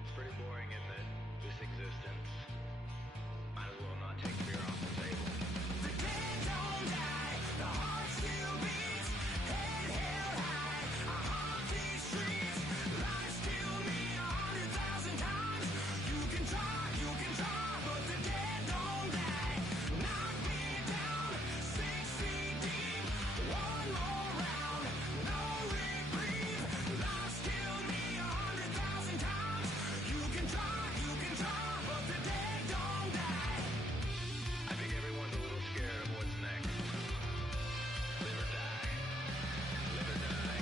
It's pretty boring, isn't it? This existence. Might as well not take fear off the table. The dead don't die, the heart still beats, head held high, I haunt these streets, lies kill me 100,000 times. You can try, but the dead don't die. Knock me down, 6 feet deep, one more round, no reprieve, lies kill me 100,000 times. You can try, but the dead don't die. I think everyone's a little scared of what's next. Live or die. Live or die.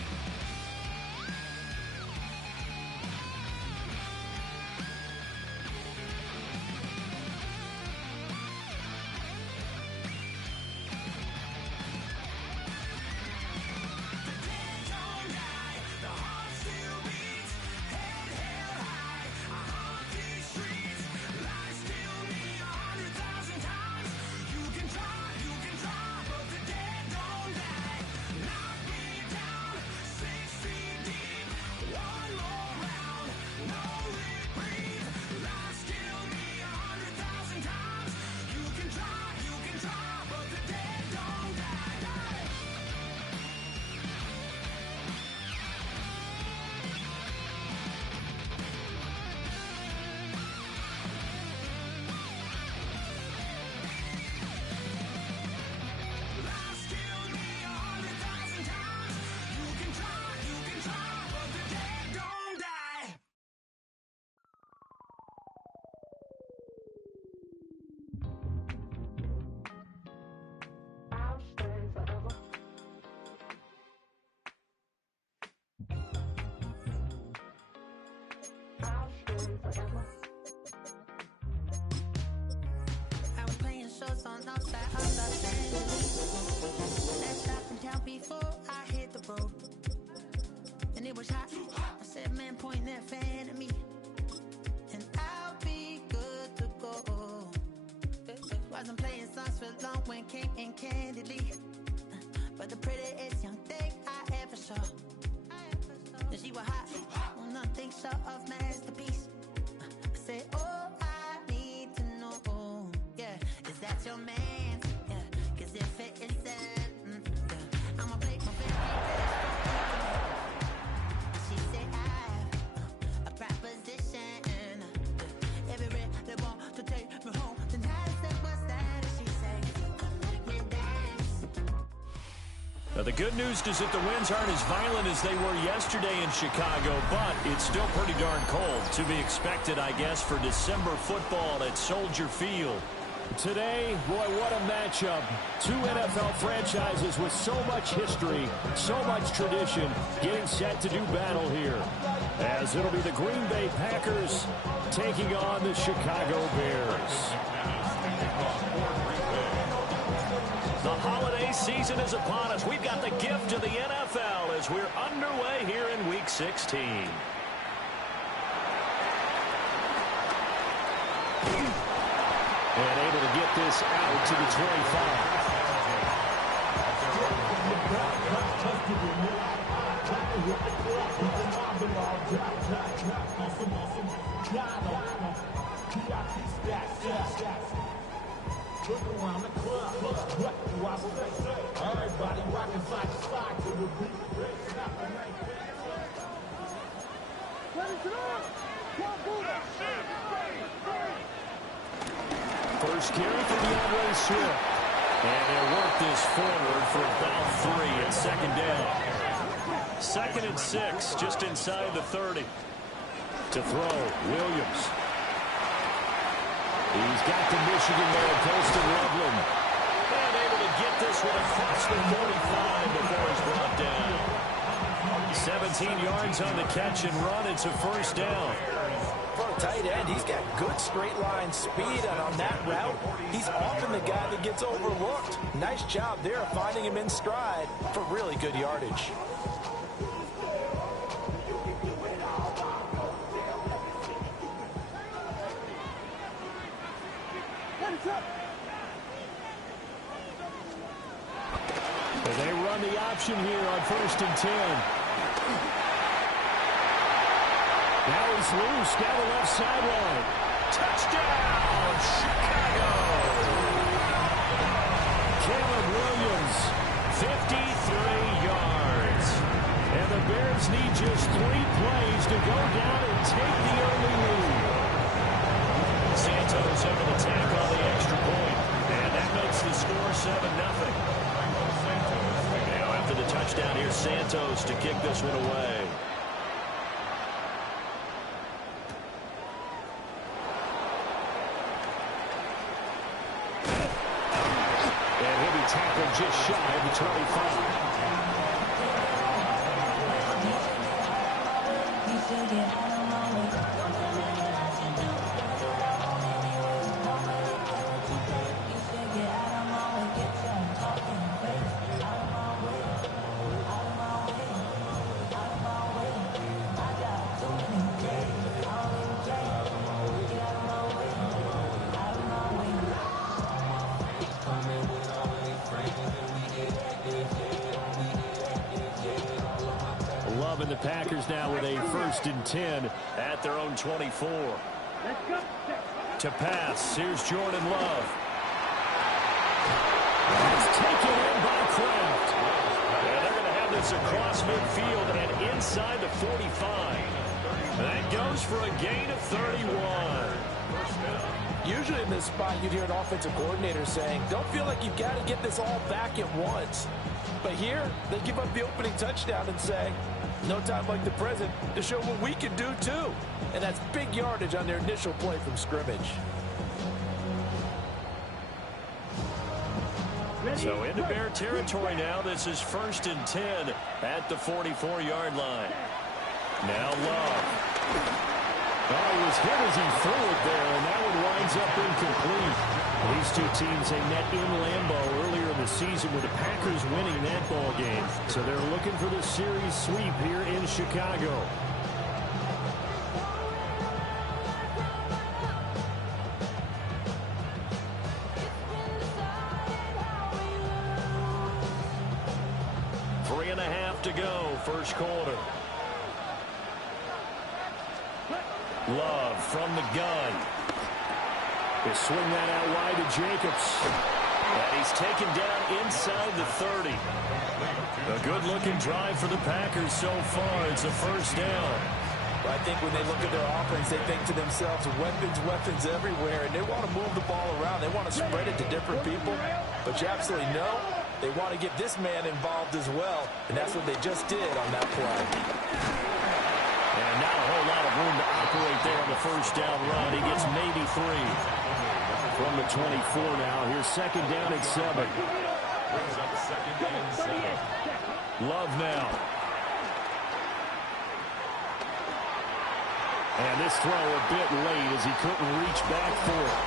The dead don't die, the heart still beats, head held high, I haunt these streets, lies kill me 100,000 times. You can try, but the dead don't die. Knock me down, 6 feet deep, one more round, no reprieve, lies kill me 100,000 times. You can try, but the dead don't die. Lies kill me 100,000 times. You can try, but the dead don't die. I'll stay forever. I'll stay forever. I was playing shows on outside of Los Angeles. Last stop in town before I hit the road. And it was hot. I said, man, point that fan at me. And I'll be good to go. Wasn't playing songs for long when came in candidly. But the prettiest young thing I ever saw. And she was hot. Well, nothing short of masterpiece. I said, oh, I need to know. Yeah, is that your man? Yeah, 'cause if it isn't, yeah, I'ma play my favorite. She said I have a proposition. Every they want to take me home. Then I said, what's that? And she said, make me dance. Now, the good news is that the winds aren't as violent as they were yesterday in Chicago, but it's still pretty darn cold. To be expected, I guess, for December football at Soldier Field. Today, boy, what a matchup. Two NFL franchises with so much history, so much tradition, getting set to do battle here. As it'll be the Green Bay Packers taking on the Chicago Bears. The holiday season is upon us. We've got the gift of the NFL as we're underway here in Week 16. And able to get this out to the 25. First carry for DeAndre Swift. And they'll work this forward for about 3 and second down. 2nd and 6, just inside the 30. To throw, Williams. He's got the Michigan man, Colston Loveland. And able to get this one across the 45 before he's brought down. 17 yards on the catch and run. It's a first down. For a tight end, he's got good straight line speed, and on that route, he's often the guy that gets overlooked. Nice job there finding him in stride for really good yardage. And they run the option here on 1st and 10. race loose down the left sideline. Touchdown, Chicago! Caleb Williams, 53 yards. And the Bears need just 3 plays to go down and take the early lead. Santos able to tack on the extra point, and that makes the score 7-0. Now after the touchdown, here's Santos to kick this one away. And he'll be tackled just shy of the 25. Love and the Packers now with a 1st and 10 at their own 24. To pass, here's Jordan Love. It's taken in by Kraft. And they're going to have this across midfield and inside the 45. That goes for a gain of 31. Usually in this spot, you'd hear an offensive coordinator saying, don't feel like you've got to get this all back at once. But here, they give up the opening touchdown and say, no time like the present to show what we can do too. And that's big yardage on their initial play from scrimmage. So into Bear territory now. This is 1st and 10 at the 44-yard line. Now Love. Oh, he was hit as he threw it there, and that one winds up incomplete. These two teams, they met in Lambeau earlier in the season with the Packers winning that ball game. So they're looking for the series sweep here in Chicago. Three and a half to go, first quarter. Love from the gun. They swing that out wide to Jacobs. And he's taken down inside the 30. A good-looking drive for the Packers so far. It's a 1st down. I think when they look at their offense, they think to themselves, weapons everywhere, and they want to move the ball around. They want to spread it to different people. But you absolutely know they want to get this man involved as well, and that's what they just did on that play. And not a whole lot of room to operate there on the 1st down run. He gets maybe 3. From the 24 now, here's 2nd down at 7. Love now. And this throw a bit late as he couldn't reach back for it.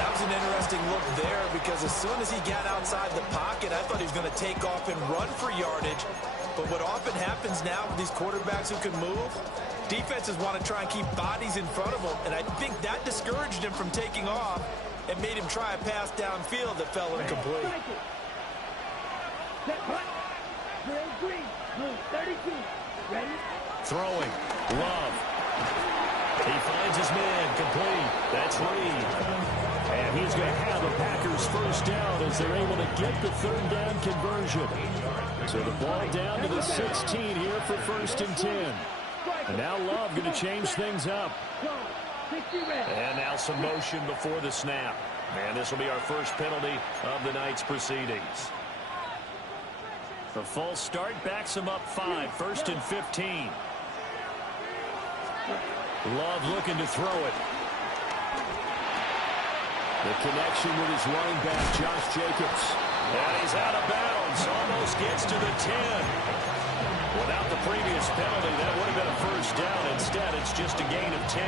That was an interesting look there because as soon as he got outside the pocket, I thought he was going to take off and run for yardage. But what often happens now with these quarterbacks who can move, defenses want to try and keep bodies in front of them, and I think that discouraged him from taking off and made him try a pass downfield that fell incomplete. Throwing. Love. He finds his man. Complete. That's Reed. And he's going to have a Packers 1st down as they're able to get the 3rd down conversion. So the ball down to the 16 here for 1st and 10. And now Love going to change things up. And now some motion before the snap. And this will be our first penalty of the night's proceedings. The false start backs him up 5. 1st and 15. Love looking to throw it. The connection with his running back, Josh Jacobs. And he's out of bounds. Almost gets to the 10. Without the previous penalty, that would have been a 1st down. Instead, it's just a gain of 10.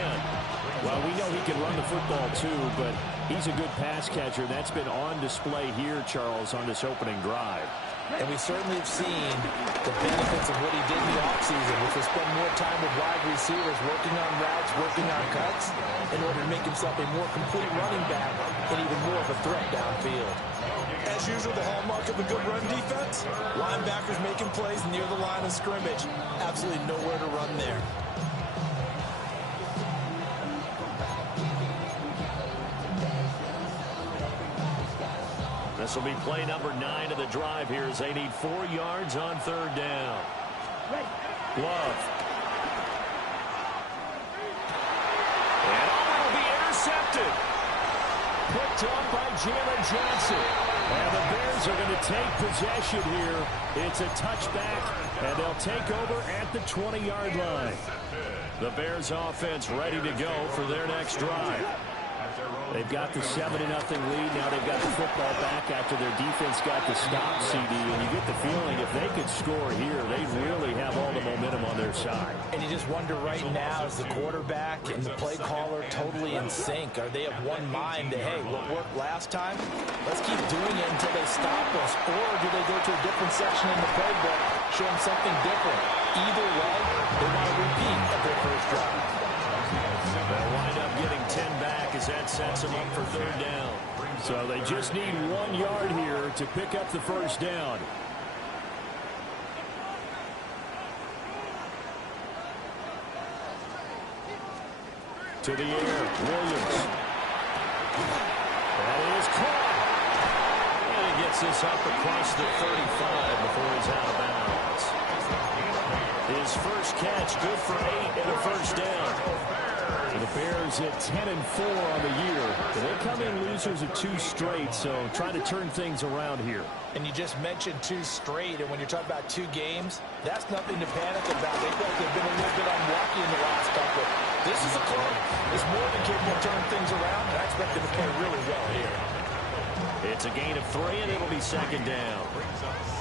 Well, we know he can run the football too, but he's a good pass catcher. That's been on display here, Charles, on this opening drive. And we certainly have seen the benefits of what he did in the offseason, which was spend more time with wide receivers, working on routes, working on cuts, in order to make himself a more complete running back and even more of a threat downfield. As usual, the hallmark of a good run defense, linebackers making plays near the line of scrimmage. Absolutely nowhere to run there. This will be play number 9 of the drive here as they need 4 yards on 3rd down. Love. And will be intercepted. Picked up by Jalen Johnson. And the Bears are going to take possession here. It's a touchback, and they'll take over at the 20-yard line. The Bears offense ready to go for their next drive. They've got the 7-0 lead. Now they've got the football back after their defense got the stop, CD. And you get the feeling if they could score here, they really have all the momentum on their side. And you just wonder right now, is the quarterback and the play caller totally in sync? Are they of one mind that, hey, what worked last time, let's keep doing it until they stop us? Or do they go to a different section in the playbook, show them something different? Either way, they want to repeat of their first drive. They'll wind up getting 10 back as that sets them up for 3rd down. So they just need 1 yard here to pick up the first down. To the air, Williams. That is caught. And he gets this up across the 35 before he's out of bounds. His first catch, good for 8 and a first down. The Bears at 10-4 on the year. They come in losers of 2 straight, so trying to turn things around here. And you just mentioned 2 straight, and when you're talking about 2 games, that's nothing to panic about. They feel like they've been a little bit unlucky in the last couple. This is a club that's more than capable of turning things around, and I expect them to play really well here. It's a gain of 3, and it'll be 2nd down.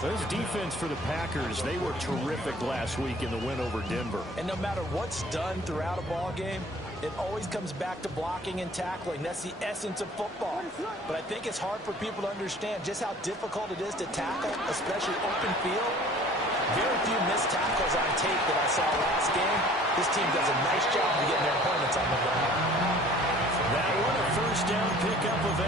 Those defense for the Packers, they were terrific last week in the win over Denver. And no matter what's done throughout a ball game, it always comes back to blocking and tackling. That's the essence of football. But I think it's hard for people to understand just how difficult it is to tackle, especially open field. Very few missed tackles on tape that I saw last game. This team does a nice job of getting their opponents on the ground. That one, a first down pickup of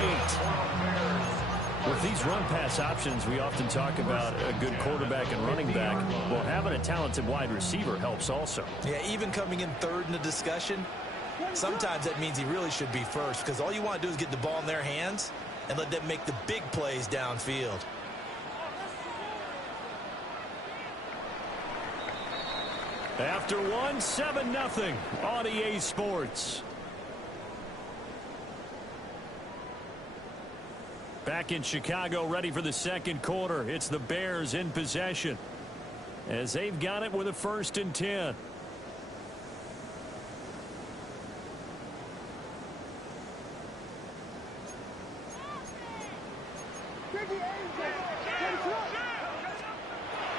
8. With these run-pass options, we often talk about a good quarterback and running back. Well, having a talented wide receiver helps also. Yeah, even coming in 3rd in the discussion, sometimes that means he really should be first, because all you want to do is get the ball in their hands and let them make the big plays downfield. After 1, 7-0 on EA Sports. Back in Chicago, ready for the 2nd quarter. It's the Bears in possession as they've got it with a 1st and 10.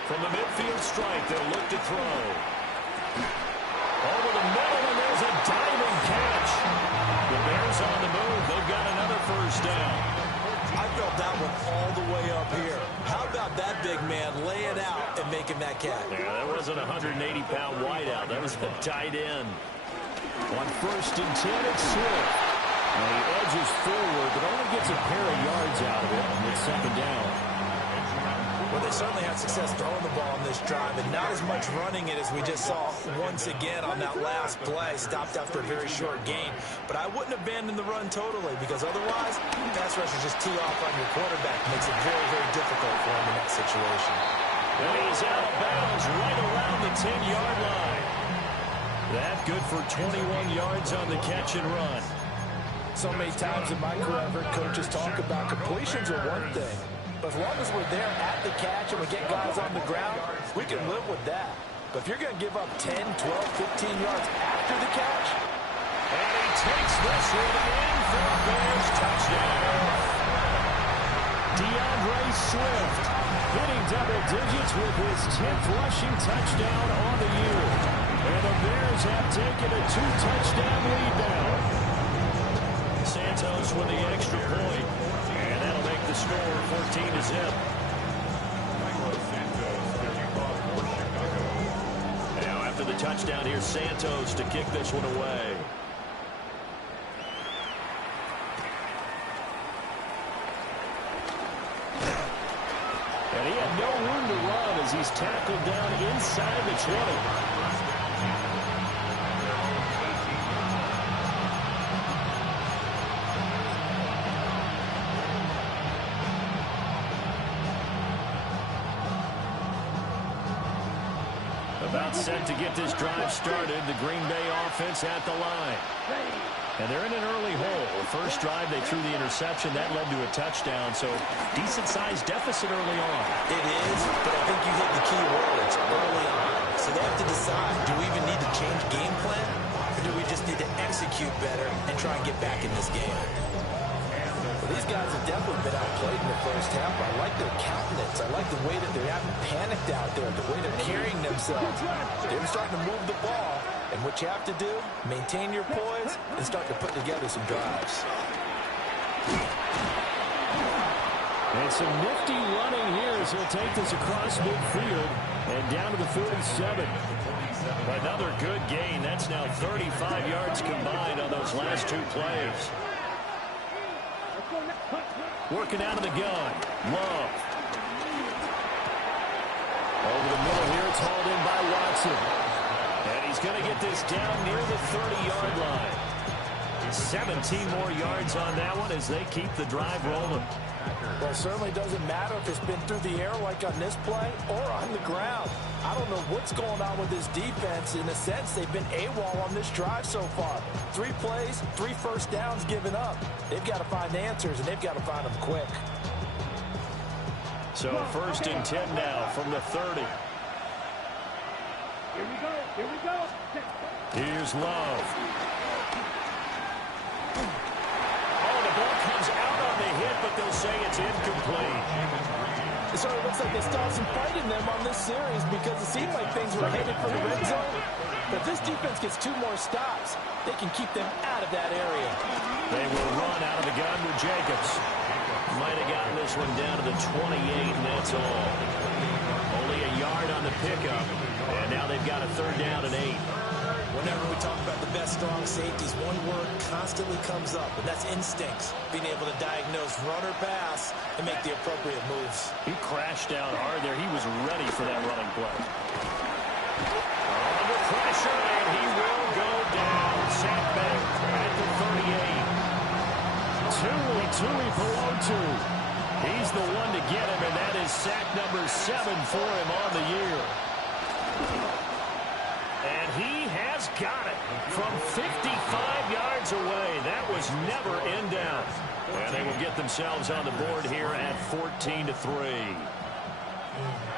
From the midfield stripe, they'll look to throw. Over the middle, and there's a diving catch. The Bears on the move. They've got another first down. I felt that one all the way up here. How about that big man laying out and making that catch? Yeah, that wasn't a 180-pound wideout. That was a tight end. On 1st and 10, it's Swift. And he edges forward, but only gets a pair of yards out of it on this 2nd down. Well, they certainly had success throwing the ball on this drive, and not as much running it as we just saw once again on that last play. Stopped after a very short gain. But I wouldn't abandon the run totally, because otherwise, pass rushers just tee off on your quarterback. Makes it very, very difficult for him in that situation. And he's out of bounds right around the 10-yard line. That good for 21 yards on the catch and run. So many times in my career, I've heard coaches talk about completions are one thing. But as long as we're there at the catch and we get guys on the ground, we can live with that. But if you're going to give up 10, 12, 15 yards after the catch. And he takes this one in for a Bears touchdown. DeAndre Swift hitting double digits with his 10th rushing touchdown on the year. And the Bears have taken a 2-touchdown lead now. Santos with the extra point. And that'll make the score 14-0. Now after the touchdown, here's Santos to kick this one away. And he had no room to run as he's tackled down inside the 20. about set to get this drive started. The Green Bay offense at the line. And they're in an early hole. The first drive, they threw the interception. That led to a touchdown, so decent-sized deficit early on. It is, but I think you hit the key words early on. So they have to decide, do we even need to change game plan, or do we just need to execute better and try and get back in this game? Well, these guys have definitely been outplayed in the first half. I like their countenance. I like the way that they haven't panicked out there, the way they're carrying themselves. They're starting to move the ball. And what you have to do, maintain your poise and start to put together some drives. And some nifty running here as he'll take this across midfield and down to the 47. Another good gain. That's now 35 yards combined on those last two plays. Working out of the gun. Love. Over the middle here, it's hauled in by Watson. And he's going to get this down near the 30-yard line. 17 more yards on that one as they keep the drive rolling. Well, it certainly doesn't matter if it's been through the air like on this play or on the ground. I don't know what's going on with this defense. In a sense, they've been AWOL on this drive so far. 3 plays, 3 first downs given up. They've got to find answers, and they've got to find them quick. So 1st and 10 now from the 30. Here we go. Here we go. Here's Love. Oh, the ball comes out on the hit, but they'll say it's incomplete. It sort of looks like they stalled some fight in them on this series because it seemed like things were headed for the red zone. But if this defense gets 2 more stops, they can keep them out of that area. They will run out of the gun with Jacobs. Might have gotten this one down to the 28, and that's all. Only a yard on the pickup. And now they've got a 3rd down and 8. Whenever we talk about the best strong safeties, one word constantly comes up, and that's instincts. Being able to diagnose run or pass and make the appropriate moves. He crashed down hard there. He was ready for that running play. Under pressure, and he will go down. Sacked back at the 38. Tui Pelotu. He's the one to get him, and that is sack number 7 for him on the year. And he has got it from 55 yards away. That was never in doubt. And they will get themselves on the board here at 14-3.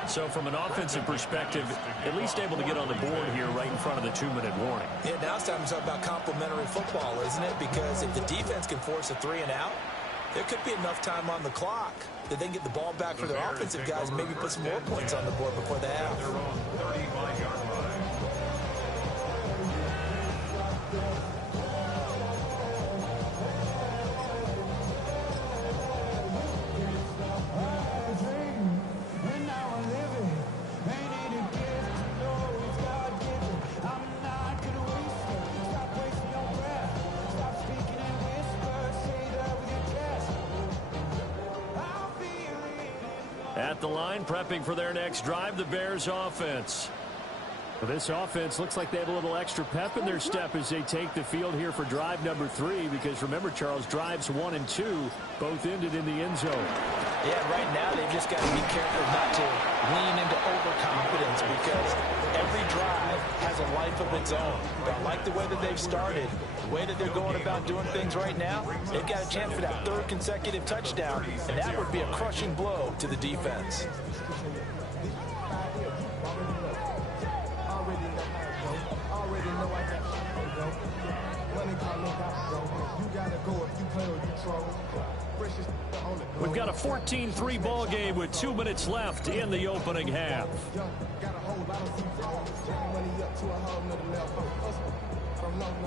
So from an offensive perspective, at least able to get on the board here right in front of the 2-minute warning. Yeah, now it's time to talk about complementary football, isn't it? Because if the defense can force a 3 and out, there could be enough time on the clock that they can get the ball back for their offensive guys and maybe put some more points on the board before the half. At the line, prepping for their next drive, the Bears offense. Well, this offense looks like they have a little extra pep in their step as they take the field here for drive number 3, because remember, Charles, drives 1 and 2 both ended in the end zone. Yeah, right now they've just got to be careful not to lean into overconfidence because every drive has a life of its own. But I like the way that they've started, the way that they're going about doing things right now. They've got a chance for that 3rd consecutive touchdown, and that would be a crushing blow to the defense. We've got a 14-3 ball game with 2 minutes left in the opening half.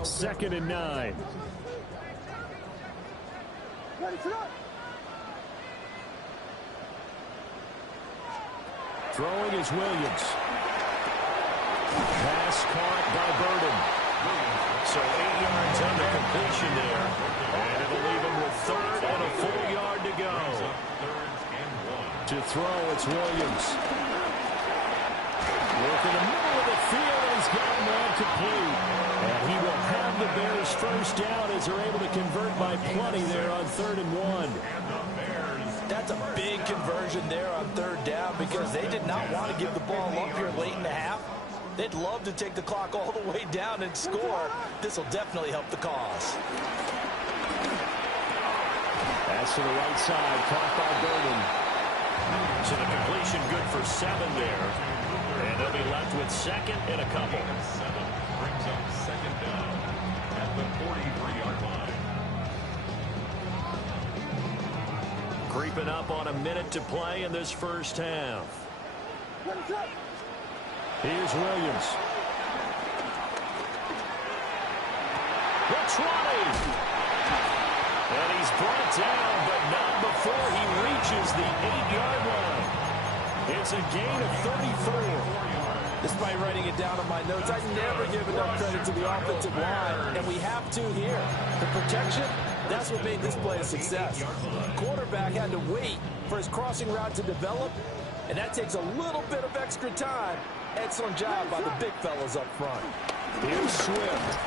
2nd and 9. Throwing is Williams. Pass caught by Burden. So 8 yards on the completion there. And it'll leave him with 3rd and a full yard to go. To throw, it's Williams. Work in the middle of the field, he's got him on complete. And he will have the Bears first down as they're able to convert by plenty there on 3rd and 1. That's a big conversion there on 3rd down because they did not want to give the ball up here late in the half. They'd love to take the clock all the way down and score. This will definitely help the cause. Pass to the right side, caught by Burden. So the completion good for 7 there. And they'll be left with second and a couple. 7 brings up second down at the 43-yard line. Creeping up on a minute to play in this first half. Here's Williams. The 20. And he's brought down, but not before he reaches the 8-yard line. It's a gain of 34. Despite writing it down on my notes, I never give enough credit to the offensive line, and we have to here. The protection, that's what made this play a success. Quarterback had to wait for his crossing route to develop, and that takes a little bit of extra time. Excellent job by the big fellas up front. Here's Swift.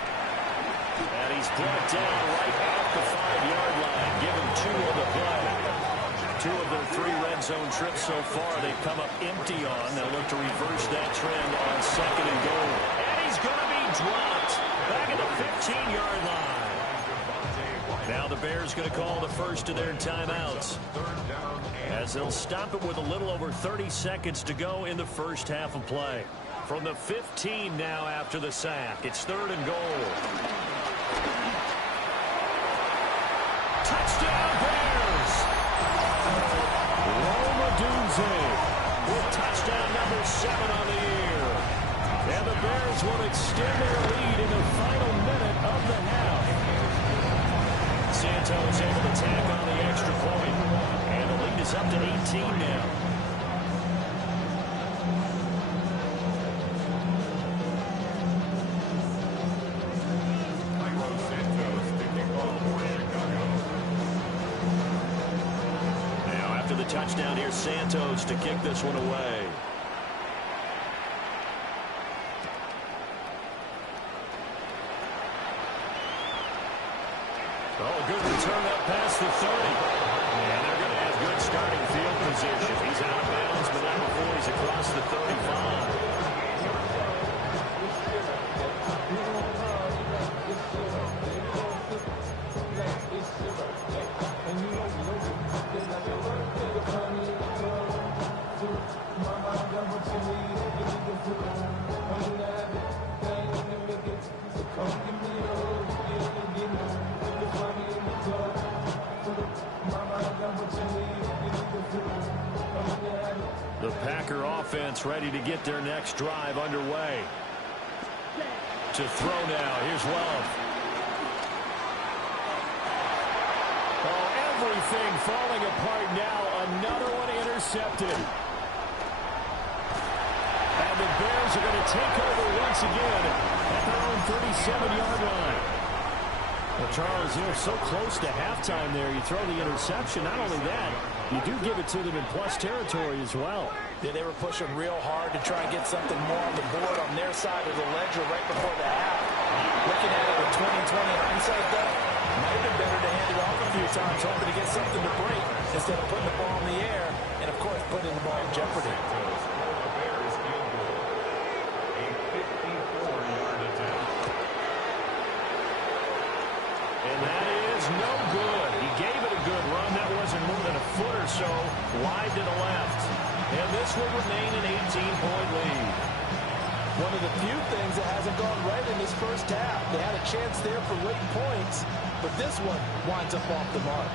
And he's brought down right at the 5-yard line. Give him 2 on the play. 2 of their 3 red zone trips so far they've come up empty on. They'll look to reverse that trend on second and goal. And he's going to be dropped back at the 15-yard line. Now the Bears going to call the first of their timeouts, as they'll stop it with a little over 30 seconds to go in the first half of play. From the 15 now after the sack. It's 3rd and goal. Touchdown Bears! Roma Dunze With touchdown number 7 on the year. and the Bears will extend their lead in the final minute of the half. Santos able to tack on the extra point, and the lead is up to 18 now. Now after the touchdown, here's Santos to kick this one away. Oh, good return up past the 30. And they're going to have good starting field position. He's out of bounds, but not before he's across the 35. The Packer offense ready to get their next drive underway. To throw now. Here's Love. Oh, everything falling apart now. Another one intercepted. And the Bears are going to take over once again at their own 37-yard line. Well, Charles, you're so close to halftime there. You throw the interception. Not only that, you do give it to them in plus territory as well. Yeah, they were pushing real hard to try and get something more on the board on their side of the ledger right before the half. Looking at it with 20/20 hindsight, though, might have been better to hand it off a few times, hoping to get something to break instead of putting the ball in the air and, of course, putting the ball in jeopardy. The Bears field goal. A 54-yard attempt. And that is no good. He gave it a good run. That wasn't more than a foot or so wide to the left. And this will remain an 18-point lead. One of the few things that hasn't gone right in this first half. They had a chance there for late points, but this one winds up off the mark.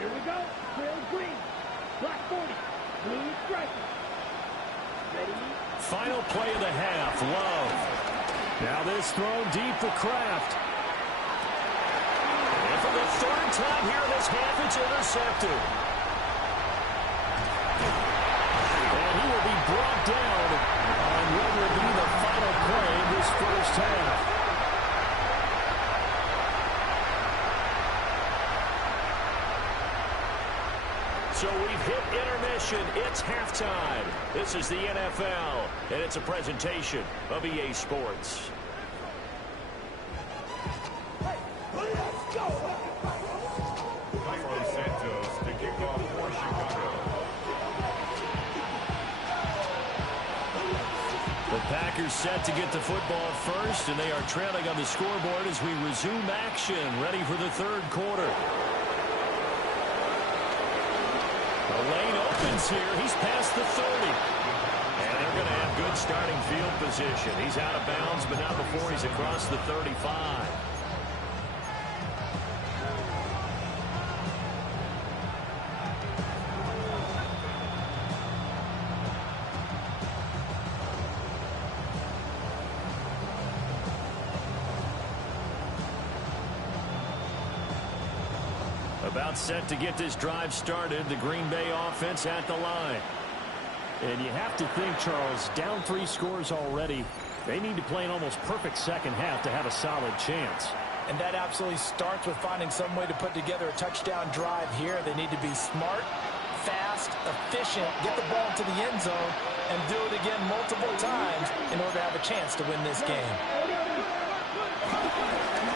Here we go. Trail green. Black 40. Blue striking. Ready? Final play of the half. Love. Now this thrown deep for Kraft. And for the 3rd time here in this half, it's intercepted. And he will be brought down on what will be the final play of this first half. So we've hit intermission. It's halftime. This is the NFL, and it's a presentation of EA Sports. Cairo Santos Packers set to get the football first, and they are trailing on the scoreboard as we resume action, ready for the third quarter. The lane opens here. He's past the 30. And they're going to have good starting field position. He's out of bounds, but not before he's across the 35. About set to get this drive started. The Green Bay offense at the line. And you have to think, Charles, down 3 scores already. They need to play an almost perfect second half to have a solid chance. And that absolutely starts with finding some way to put together a touchdown drive here. They need to be smart, fast, efficient, get the ball into the end zone, and do it again multiple times in order to have a chance to win this game.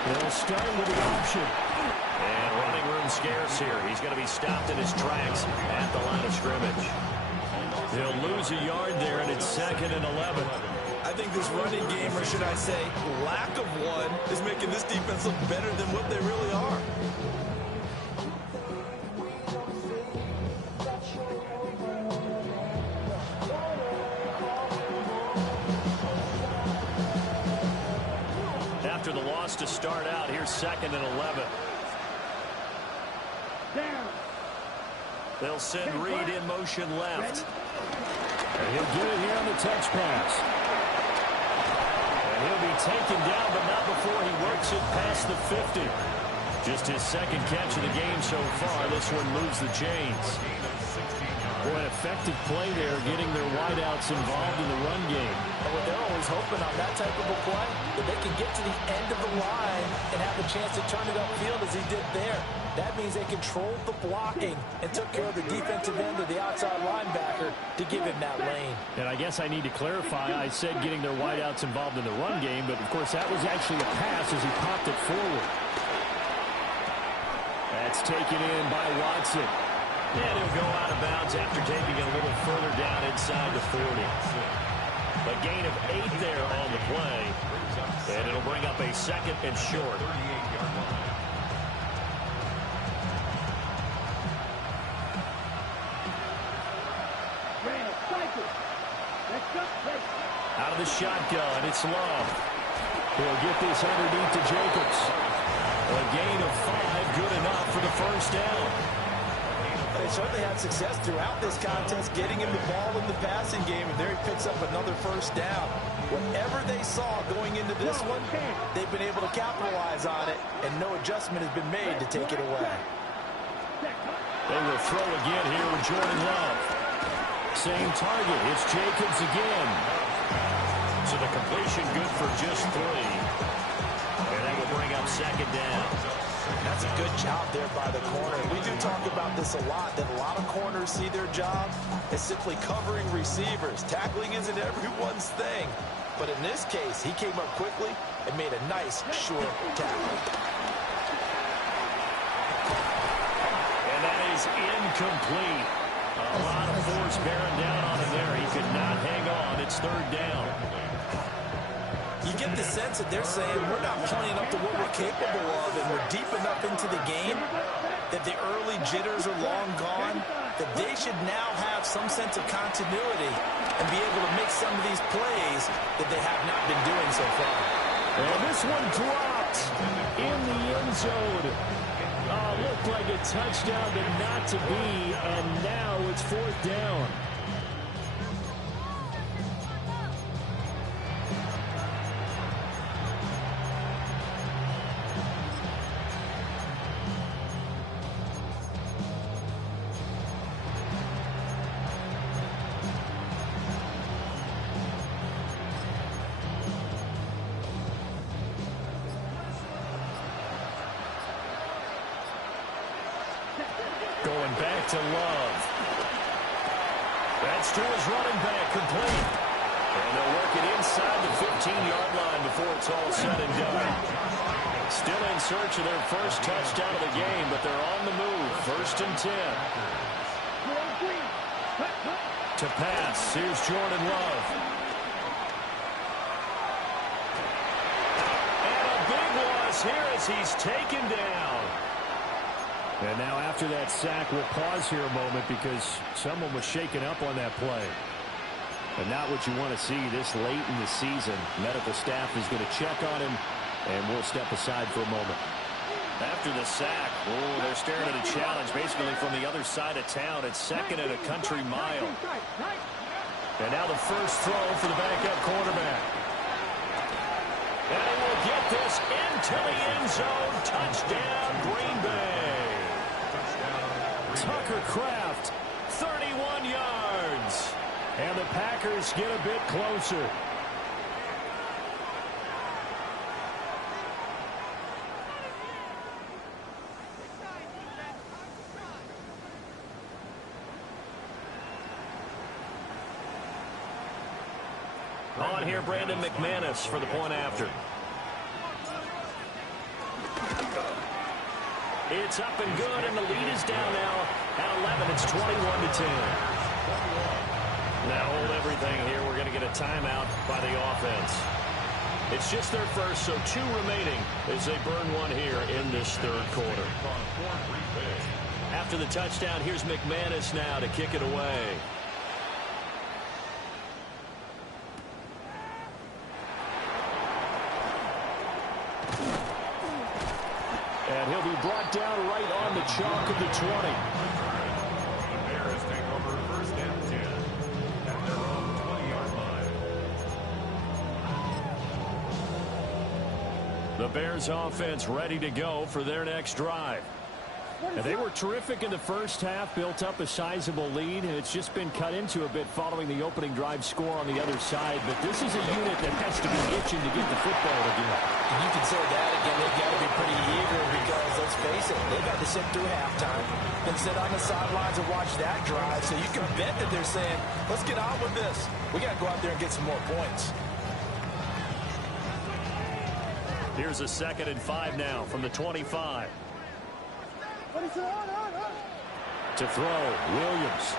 They'll start with the option. And running room scarce here. He's going to be stopped in his tracks at the line of scrimmage. He'll lose a yard there, and it's 2nd and 11. I think this running game, or should I say lack of one, is making this defense look better than what they really are. After the loss to start out, here's 2nd and 11. Down. They'll send Reed in motion left. And he'll get it here on the touch pass. And he'll be taken down, but not before he works it past the 50. Just his 2nd catch of the game so far. This one moves the chains. Boy, an effective play there, getting their wideouts involved in the run game. Well, they're always hoping on that type of a play that they can get to the end of the line and have a chance to turn it upfield as he did there. That means they controlled the blocking and took care of the defensive end of the outside linebacker to give him that lane. And I guess I need to clarify, I said getting their wideouts involved in the run game, but of course that was actually a pass as he popped it forward. That's taken in by Watson. And he'll go out of bounds after taking it a little further down inside the 40. A gain of 8 there on the play. And it'll bring up a 2nd and short. Out of the shotgun, it's Love. He'll get this underneath to Jacobs. A gain of 5, good enough for the first down. They certainly had success throughout this contest, getting him the ball in the passing game, and there he picks up another first down. Whatever they saw going into this one, they've been able to capitalize on it, and no adjustment has been made to take it away. They will throw again here with Jordan Love. Same target. It's Jacobs again. So the completion good for just 3. And that will bring up 2nd down. That's a good job there by the corner. We do talk about this a lot, that a lot of corners see their job as simply covering receivers. Tackling isn't everyone's thing. But in this case, he came up quickly and made a nice, short tackle. And that is incomplete. A lot of force bearing down on him there. He could not hang on. It's 3rd down. You get the sense that they're saying we're not playing up to what we're capable of, and we're deep enough into the game that the early jitters are long gone, that they should now have some sense of continuity and be able to make some of these plays that they have not been doing so far. And this one dropped in the end zone. Looked like a touchdown, but not to be, and now it's 4th down. Going back to Love. That's to his running back, complete. And they'll work it inside the 15-yard line before it's all said and done. Still in search of their first touchdown of the game, but they're on the move. 1st and 10. To pass, here's Jordan Love. loss here as he's taken down. And now after that sack, we'll pause here a moment because someone was shaken up on that play. And not what you want to see this late in the season. Medical staff is going to check on him, and we'll step aside for a moment. After the sack, they're staring at a challenge basically from the other side of town. It's second and a country mile. And now the first throw for the backup quarterback. And he will get this into the end zone. Touchdown, Green Bay. Tucker Kraft, 31 yards. And the Packers get a bit closer. On here, Brandon McManus for the point after. It's up and good, and the lead is down now at 11. It's 21-10. Now hold everything here. We're going to get a timeout by the offense. It's just their first, so 2 remaining as they burn one here in this third quarter. After the touchdown, here's McManus now to kick it away. And he'll be brought down right on the chalk of the 20. The Bears take over first and 10 at their own 20-yard line. The Bears offense ready to go for their next drive. And they were terrific in the first half, built up a sizable lead, and it's just been cut into a bit following the opening drive score on the other side. But this is a unit that has to be itching to get the football again. And you can say that again, they've got to be pretty eager because, let's face it, they've got to sit through halftime, then sit on the sidelines and watch that drive. So you can bet that they're saying, let's get on with this. We got to go out there and get some more points. Here's a 2nd and 5 now from the 25. To throw, Williams.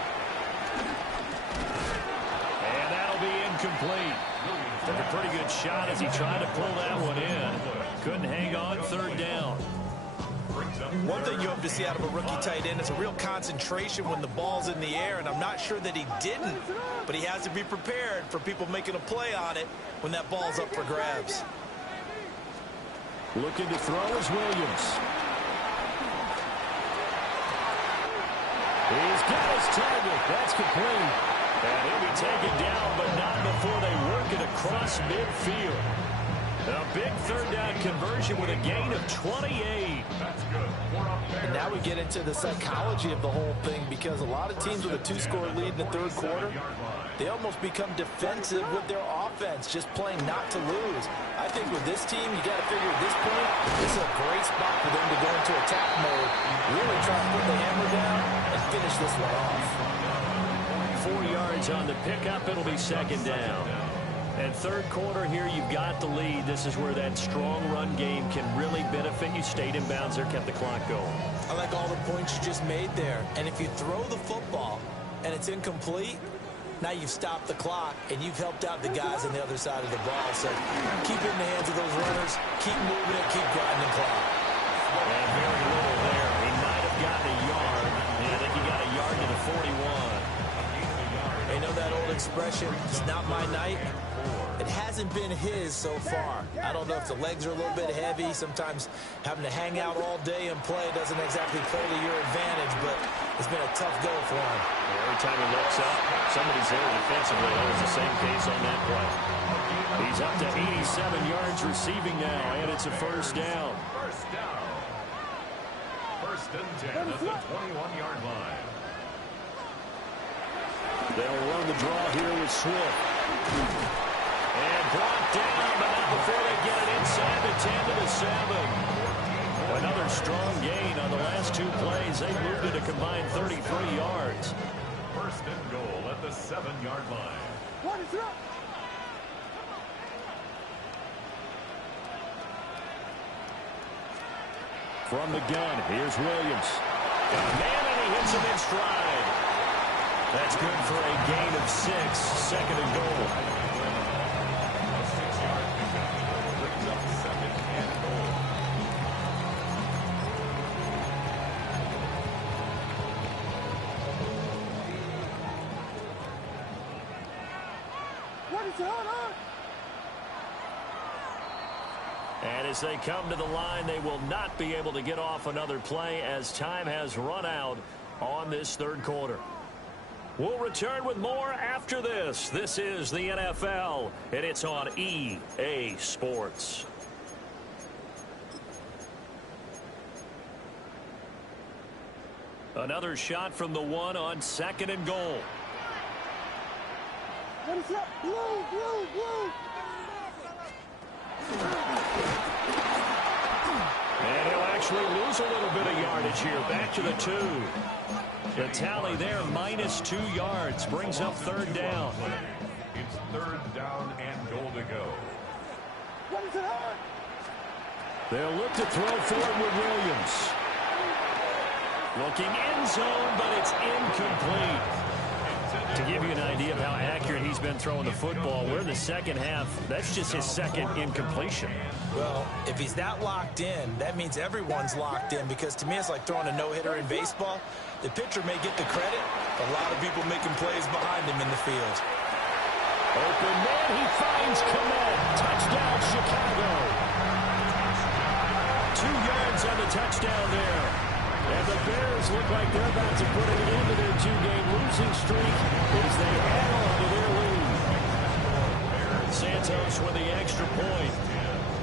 And that'll be incomplete. Took a pretty good shot as he tried to pull that one in. Couldn't hang on, 3rd down. One thing you hope to see out of a rookie tight end is a real concentration when the ball's in the air, and I'm not sure that he didn't, but he has to be prepared for people making a play on it when that ball's up for grabs. Looking to throw is Williams. He's got his target. That's complete. And he'll be taken down, but not before they work it across midfield. A big 3rd down conversion with a gain of 28. That's good. And now we get into the psychology of the whole thing because a lot of teams with a 2-score lead in the 3rd quarter, they almost become defensive with their offense, just playing not to lose. I think with this team, you got to figure at this point, this is a great spot for them to go into attack mode, really try to put the hammer down and finish this one off. 4 yards on the pickup. It'll be 2nd down. And 3rd quarter here, you've got the lead. This is where that strong run game can really benefit you. Stayed in bounds there, kept the clock going. I like all the points you just made there. And if you throw the football and it's incomplete, now you've stopped the clock and you've helped out the guys on the other side of the ball. So keep it in the hands of those runners. Keep moving it. Keep grinding the clock. And very little there. He might have gotten a yard. And I think he got a yard to the 41. You know that old expression, it's not my night? It hasn't been his so far. I don't know if the legs are a little bit heavy. Sometimes having to hang out all day and play doesn't exactly play to your advantage, but it's been a tough go for him. Every time he looks up, somebody's there defensively. That was the same case on that play. He's up to 87 yards receiving now, and it's a 1st down. First down. 1st and 10 at the 21-yard line. They'll run the draw here with Swift. And brought down, but not before they get it inside the 10 to the 7. Another strong gain on the last 2 plays. They moved it a combined 33 yards. 1st and goal at the 7-yard line. From the gun, here's Williams. Man, and he hits him in stride. That's good for a gain of 6. 2nd and goal. A 6-yard pickup brings up 2nd and goal. And as they come to the line, they will not be able to get off another play as time has run out on this third quarter. We'll return with more after this. This is the NFL, and it's on EA Sports. Another shot from the one on 2nd and goal. What is up? Blue. And he'll actually lose a little bit of yardage here. Back to the 2. The tally there, minus 2 yards, brings up 3rd down. It's 3rd down and goal to go. What is it on? They'll look to throw for it with Williams. Looking end zone, but it's incomplete. To give you an idea of how accurate he's been throwing the football, we're in the second half. That's just his 2nd incompletion. Well, if he's that locked in, that means everyone's locked in, because to me it's like throwing a no-hitter in baseball. The pitcher may get the credit, a lot of people making plays behind him in the field. Open man, he finds Kmet. Touchdown, Chicago. 2 yards on the touchdown there. And the Bears look like they're about to put an end to their 2-game losing streak as they add on to their lead. Santos with the extra point.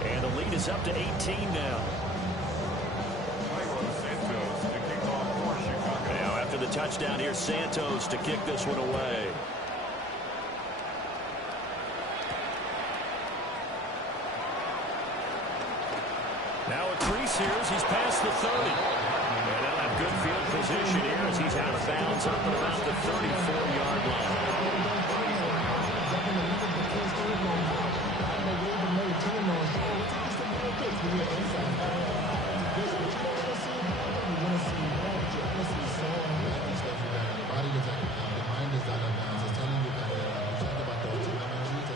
And the lead is up to 18 now. Now after the touchdown, here's Santos to kick this one away. Now a crease here as he's past the 30. And they'll have good field position here as he's out of bounds up at about the 34-yard line.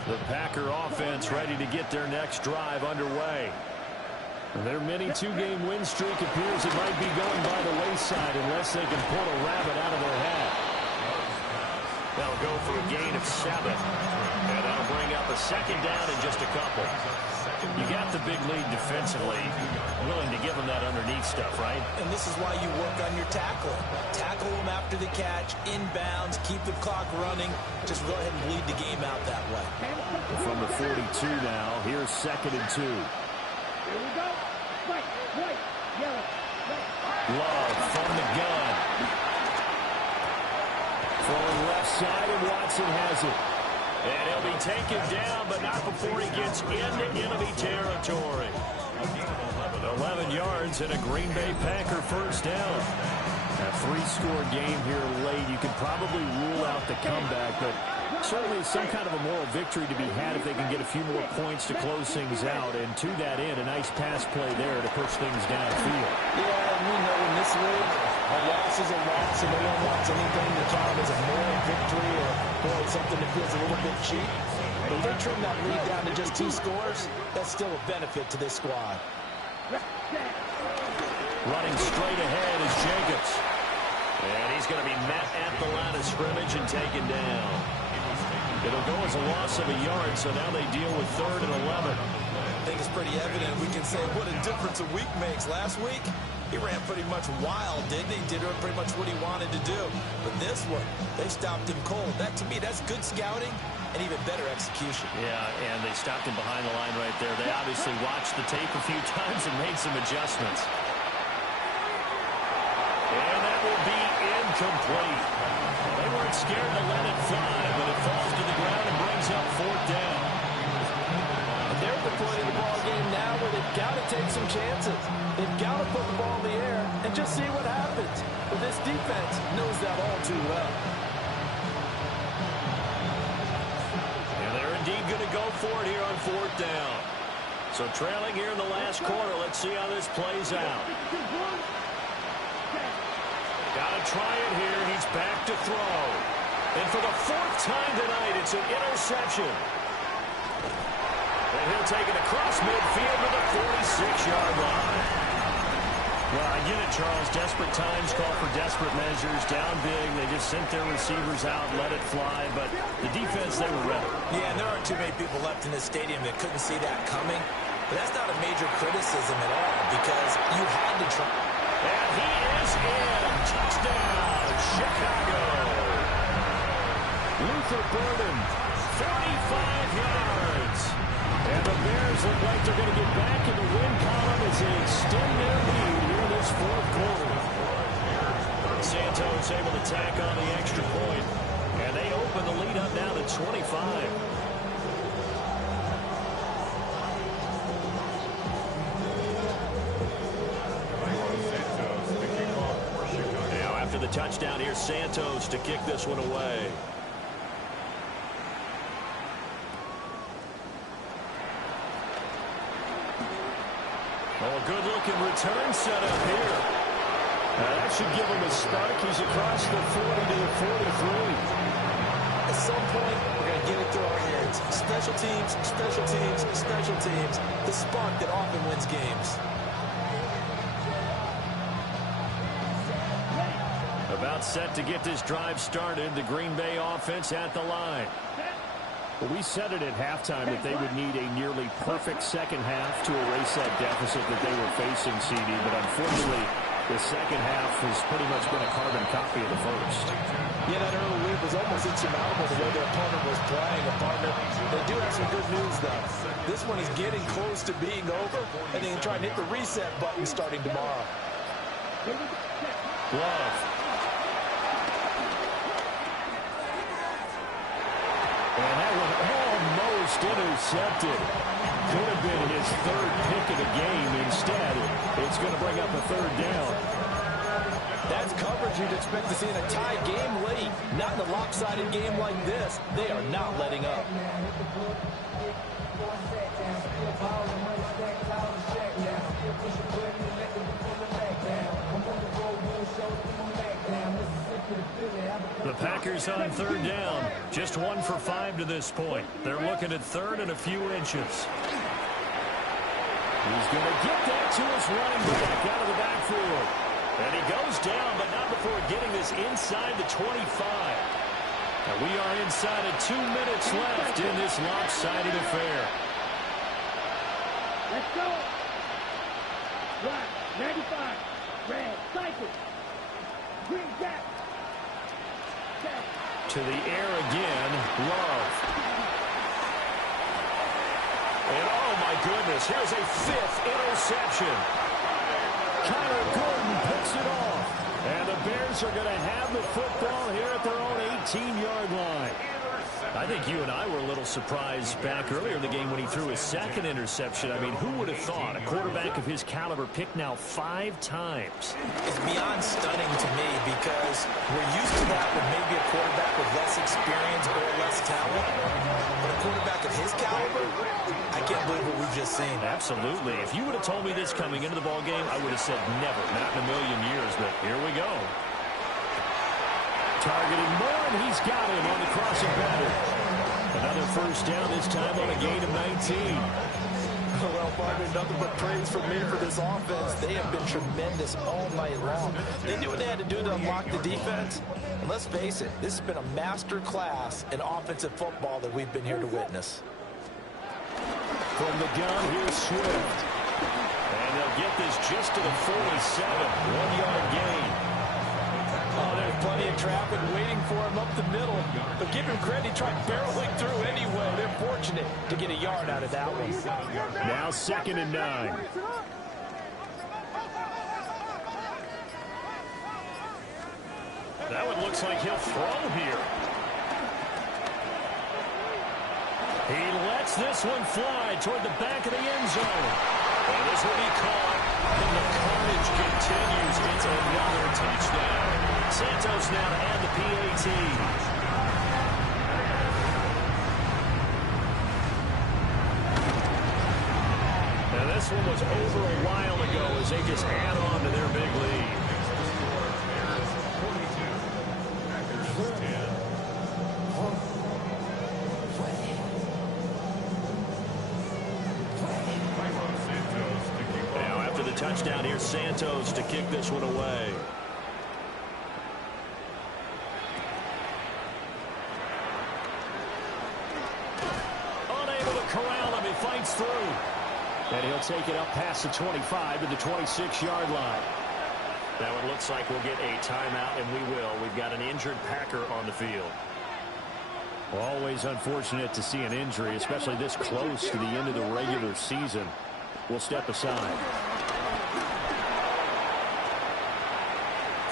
The Packer offense ready to get their next drive underway. Their mini 2-game win streak appears it might be going by the wayside unless they can pull a rabbit out of their hat. They'll go for a gain of 7. And that'll bring up a 2nd down in just a couple. You got the big lead defensively. Willing to give them that underneath stuff, right? And this is why you work on your tackling. Tackle them after the catch, inbounds, keep the clock running. Just go ahead and bleed the game out that way. From the 42 now, here's 2nd and 2. Here we go. White, yellow, red. Love from the gun. Throwing left side, and Watson has it. And he'll be taken down, but not before he gets into enemy territory. 11 yards and a Green Bay Packer first down. A 3-score game here late. You could probably rule out the comeback, but certainly some kind of a moral victory to be had if they can get a few more points to close things out. And to that end, a nice pass play there to push things downfield. Yeah, and we know in this league, a loss is a loss, and no one wants anything to count as a moral victory or something that feels a little bit cheap. But if they trim that lead down to just 2 scores, that's still a benefit to this squad. Running straight ahead is Jacobs. And he's going to be met at the line of scrimmage and taken down. It'll go as a loss of a yard, so now they deal with 3rd and 11. I think it's pretty evident. We can say what a difference a week makes. Last week, he ran pretty much wild, didn't he? Did pretty much what he wanted to do. But this one, they stopped him cold. That, to me, that's good scouting and even better execution. Yeah, and they stopped him behind the line right there. They obviously watched the tape a few times and made some adjustments. And that will be incomplete. They weren't scared to let it fly, but it falls to the ground and brings up 4th down. And they're at the point of the ball game now where they've got to take some chances. They've got to put the ball in the air and just see what happens. But this defense knows that all too well. And they're indeed going to go for it here on 4th down. So trailing here in the last quarter, let's see how this plays out. Got to try it here. He's back to throw. And for the 4th time tonight, it's an interception. And he'll take it across midfield to the 46-yard line. Well, I get it, Charles. Desperate times call for desperate measures. Down big, they just sent their receivers out, let it fly. But the defense, they were ready. Yeah, and there aren't too many people left in this stadium that couldn't see that coming. But that's not a major criticism at all because you had to try. And he is in. Touchdown, Chicago. Luther Burden, 45 yards. And the Bears look like they're going to get back in the win column as they extend their lead here in this fourth quarter. Santos able to tack on the extra point. And they open the lead up now to 25. The touchdown here, Santos to kick this one away. Oh, a good-looking return set up here. That should give him a spark. He's across the 40 to the 43. At some point, we're going to get it through our heads. Special teams, special teams, special teams. The spark that often wins games. About set to get this drive started. The Green Bay offense at the line. Well, we said it at halftime that they would need a nearly perfect second half to erase that deficit that they were facing, CD. But unfortunately, the second half has pretty much been a carbon copy of the first. Yeah, that early lead was almost insurmountable the way their opponent was playing. A partner. They do have some good news, though. This one is getting close to being over, and they can try and hit the reset button starting tomorrow. Love. And that one almost intercepted. Could have been his third pick of the game. Instead, it's going to bring up a third down. That's coverage you'd expect to see in a tie game late. Not in a lopsided game like this. They are not letting up. The Packers on third down. Just 1 for 5 to this point. They're looking at third and a few inches. He's going to get that to his running back out of the backfield. And he goes down, but not before getting this inside the 25. And we are inside of 2 minutes left in this lopsided affair. Let's go. Right, 95. Red, cycle. Green gap. To the air again, Love. And oh my goodness, here's a 5th interception. Kyler Gordon picks it off. And the Bears are going to have the football here at their own 18-yard line. I think you and I were a little surprised back earlier in the game when he threw his second interception. I mean, who would have thought a quarterback of his caliber picked now 5 times? It's beyond stunning to me because we're used to that with maybe a quarterback with less experience or less talent. But a quarterback of his caliber, I can't believe what we've just seen. Absolutely. If you would have told me this coming into the ballgame, I would have said never, not in a million years. But here we go. Targeting Moore, and he's got him on the crossing pattern. Another first down, this time on a gain of 19. Well, Barber, nothing but praise from me for this offense. They have been tremendous all night long. They knew what they had to do to unlock the defense. And let's face it, this has been a master class in offensive football that we've been here to witness. From the gun, here's Swift. And they'll get this just to the 47. 1-yard gain. Oh, there's plenty of traffic waiting for him up the middle. But give him credit, he tried barreling through anyway. They're fortunate to get a yard out of that one. Now 2nd and 9. That one looks like he'll throw here. He lets this one fly toward the back of the end zone. And this will be caught. And the carnage continues. It's another touchdown. Santos now to add the PAT. Now this one was over a while ago as they just add on to their big lead. touchdown here. Santos to kick this one away. Unable to corral him. He fights through. And he'll take it up past the 25 to the 26-yard line. Now it looks like we'll get a timeout, and we will. We've got an injured Packer on the field. Always unfortunate to see an injury, especially this close to the end of the regular season. We'll step aside.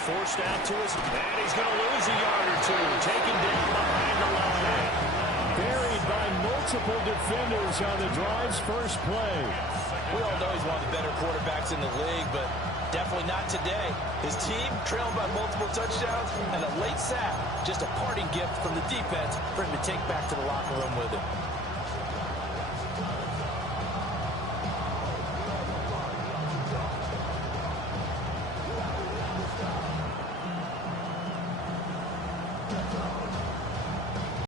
Forced out to his, and he's going to lose a yard or two. Taken down behind the line. Buried by multiple defenders on the drive's first play. We all know he's one of the better quarterbacks in the league, but definitely not today. His team trailed by multiple touchdowns, and a late sack, just a parting gift from the defense for him to take back to the locker room with him.